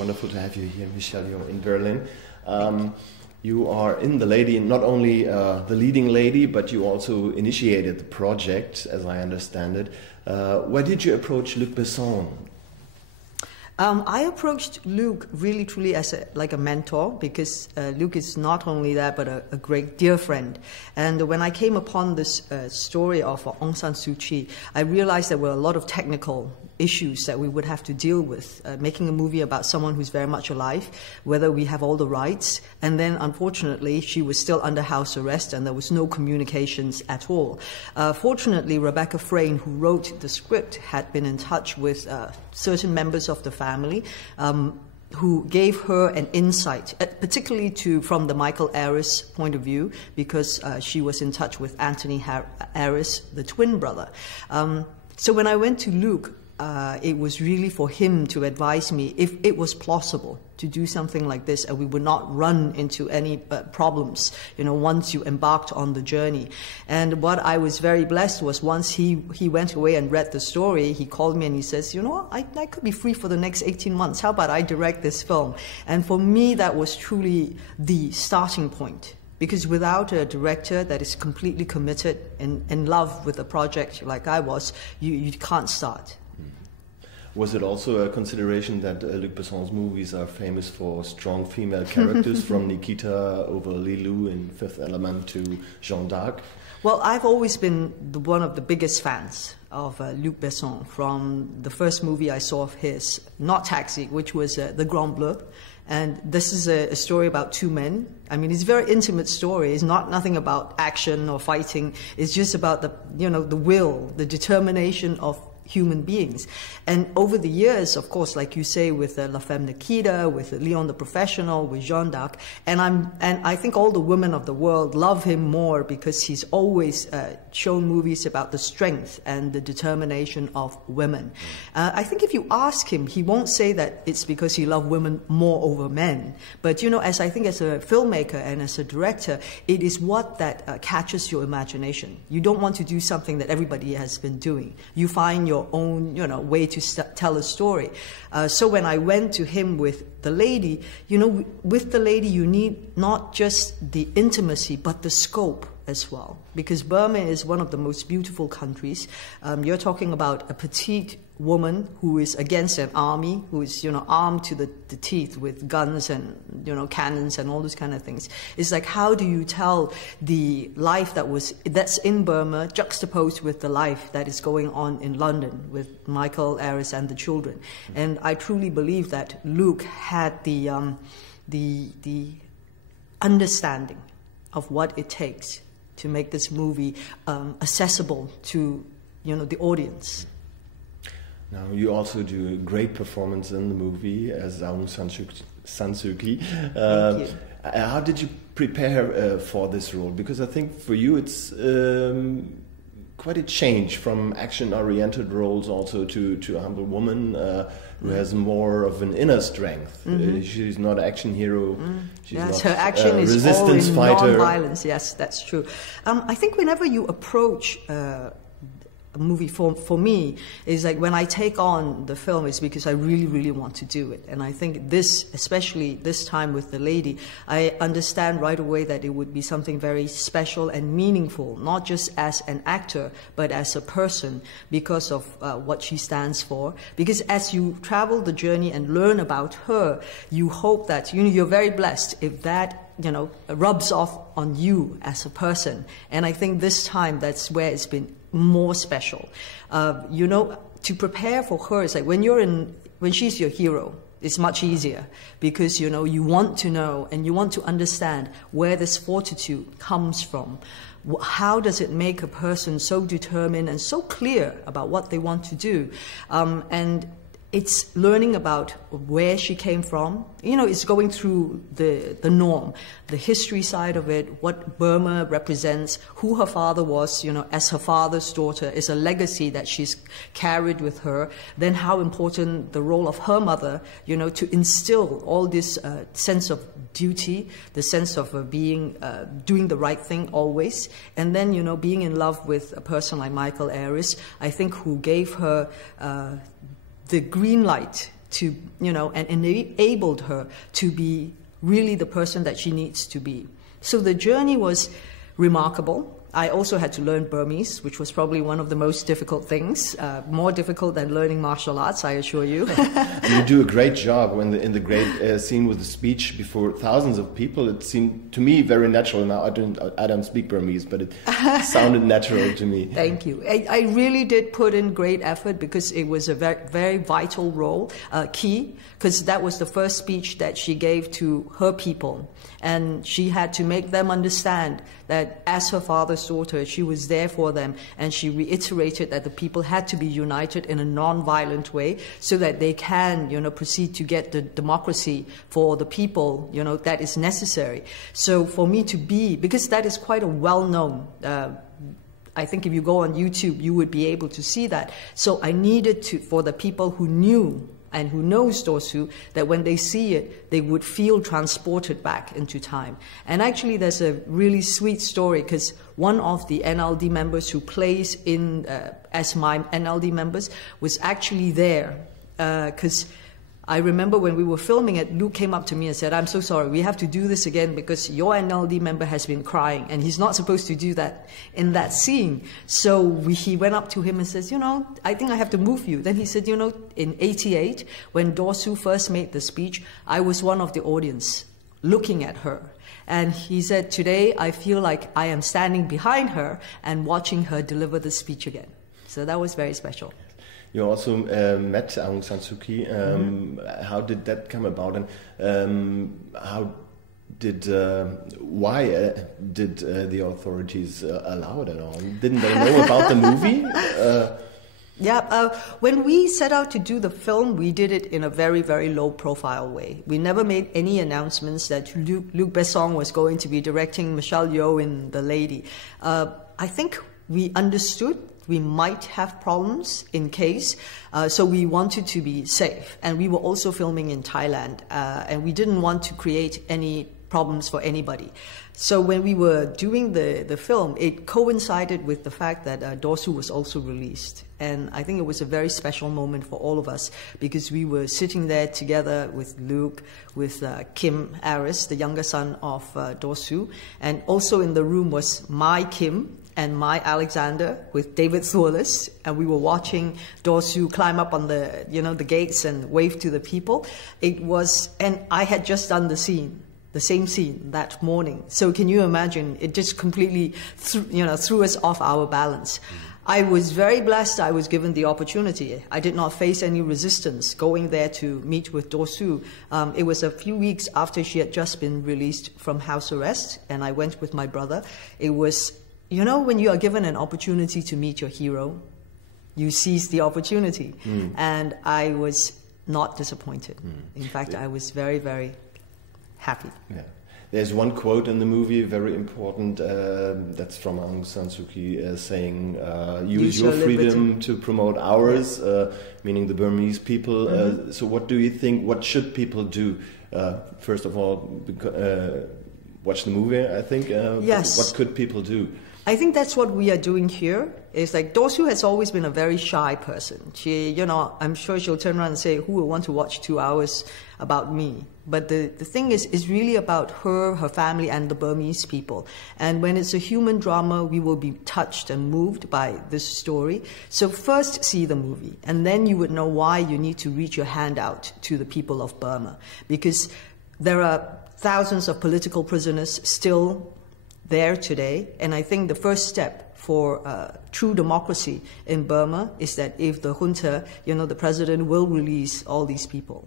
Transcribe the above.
wonderful to have you here, Michelle Yeoh, in Berlin. You are in The Lady, not only the leading lady, but you also initiated the project, as I understand it. Why did you approach Luc Besson? I approached Luc really truly as like a mentor, because Luc is not only that but a great dear friend. And when I came upon this story of Aung San Suu Kyi, I realized there were a lot of technical issues that we would have to deal with, making a movie about someone who's very much alive, whether we have all the rights, and then unfortunately she was still under house arrest and there was no communications at all. Fortunately, Rebecca Frayne, who wrote the script, had been in touch with certain members of the family, who gave her an insight, particularly from the Michael Aris point of view, because she was in touch with Anthony Aris, the twin brother. So when I went to Luc, it was really for him to advise me if it was plausible to do something like this and we would not run into any problems, you know, once you embarked on the journey. And what I was very blessed was once he went away and read the story, he called me and he says, you know, I could be free for the next 18 months. How about I direct this film? And for me, that was truly the starting point. Because without a director that is completely committed and in love with a project like I was, you can't start. Was it also a consideration that Luc Besson's movies are famous for strong female characters, from Nikita over Lilou in Fifth Element to Jeanne d'Arc? Well, I've always been one of the biggest fans of Luc Besson, from the first movie I saw of his, not Taxi, which was The Grand Bleu. And this is a story about two men. I mean, it's a very intimate story. It's nothing about action or fighting. It's just about the will, the determination of human beings. And over the years, of course, like you say, with La Femme Nikita, with Leon the Professional, with Jeanne d'Arc, and I think all the women of the world love him more because he's always shown movies about the strength and the determination of women. I think if you ask him, he won't say that it's because he loved women more over men. But, you know, as I think as a filmmaker and as a director, it is what that catches your imagination. You don't want to do something that everybody has been doing. You find your own, you know, way to tell a story. So when I went to him with The Lady, you know, with The Lady you need not just the intimacy but the scope as well, because Burma is one of the most beautiful countries. You're talking about a petite woman who is against an army, who is, you know, armed to the teeth with guns and, you know, cannons and all those kind of things. It's like, how do you tell the life that's in Burma juxtaposed with the life that is going on in London with Michael Aris and the children? And I truly believe that Luc had the understanding of what it takes to make this movie accessible to, you know, the audience. Now, you also do a great performance in the movie as Aung San Suu Kyi. Thank you. How did you prepare for this role? Because I think for you it's quite a change from action-oriented roles also to a humble woman who has more of an inner strength. She's not an action hero. She's not her action is resistance all in fighter. non-violence. Yes, that's true. I think whenever you approach a movie for me is like when I take on the film, it's because I really, really want to do it. And I think this, especially this time with The Lady, I understand right away that it would be something very special and meaningful, not just as an actor, but as a person, because of what she stands for. Because as you travel the journey and learn about her, you hope that, you know, you're very blessed if that, you know, rubs off on you as a person. And I think this time that's where it's been more special. You know, to prepare for her, it's like when she's your hero, it's much easier because, you know, you want to know and you want to understand where this fortitude comes from. How does it make a person so determined and so clear about what they want to do? And it's learning about where she came from. You know, it's going through the norm, the history side of it, what Burma represents, who her father was, you know, as her father's daughter, is a legacy that she's carried with her. Then how important the role of her mother, you know, to instill all this sense of duty, the sense of doing the right thing always. And then, you know, being in love with a person like Michael Aris, I think, who gave her the green light to, you know, and enabled her to be really the person that she needs to be. So the journey was remarkable. I also had to learn Burmese, which was probably one of the most difficult things, more difficult than learning martial arts, I assure you. And you do a great job when in the great scene with the speech before thousands of people. It seemed to me very natural. Now I don't speak Burmese, but it sounded natural to me. Thank you. I really did put in great effort because it was a very, very vital role, key, because that was the first speech that she gave to her people. And she had to make them understand that as her father's daughter, she was there for them. And she reiterated that the people had to be united in a non-violent way so that they can, you know, proceed to get the democracy for the people, you know, that is necessary. So for me to be, because that is quite a well-known, I think if you go on YouTube, you would be able to see that. So I needed to, for the people who knew and who knows Dosu, that when they see it, they would feel transported back into time. And actually there's a really sweet story, because one of the NLD members who plays in as my NLD members was actually there, because I remember when we were filming it, Luc came up to me and said, "I'm so sorry, we have to do this again because your NLD member has been crying and he's not supposed to do that in that scene." So he went up to him and says, "You know, I think I have to move you." Then he said, "You know, in '88, when Dosu first made the speech, I was one of the audience looking at her. And he said, today I feel like I am standing behind her and watching her deliver the speech again." So that was very special. You also met Aung San Suu Kyi. How did that come about, and why did the authorities allow it at all? Didn't they know about the movie? When we set out to do the film, we did it in a very, very low-profile way. We never made any announcements that Luc Besson was going to be directing Michelle Yeoh in The Lady. I think we understood we might have problems in case, so we wanted to be safe. And we were also filming in Thailand, and we didn't want to create any problems for anybody. So when we were doing the film, it coincided with the fact that Dosu was also released. And I think it was a very special moment for all of us, because we were sitting there together with Luc, with Kim Aris, the younger son of Dosu, and also in the room was my Kim and my Alexander with David Thewlis, and we were watching Dosu climb up on the, you know, the gates and wave to the people. It was, and I had just done the same scene that morning. So can you imagine? It just completely threw us off our balance. I was very blessed I was given the opportunity. I did not face any resistance going there to meet with Dosu. It was a few weeks after she had just been released from house arrest, and I went with my brother. It was, you know, when you are given an opportunity to meet your hero, you seize the opportunity. And I was not disappointed. In fact, I was very, very happy. Yeah. There's one quote in the movie, very important, that's from Aung San Suu Kyi, saying, use your freedom to promote ours, meaning the Burmese people. So what do you think, what should people do? First of all, watch the movie, I think. Yes. What could people do? I think that's what we are doing here. It's like Dosu has always been a very shy person. She, you know, I'm sure she'll turn around and say, who will want to watch 2 hours about me? But the thing is really about her, her family, and the Burmese people. And when it's a human drama, we will be touched and moved by this story. So first see the movie, and then you would know why you need to reach your hand out to the people of Burma. Because there are thousands of political prisoners still there today, and I think the first step for true democracy in Burma is that if the junta, you know, the president will release all these people.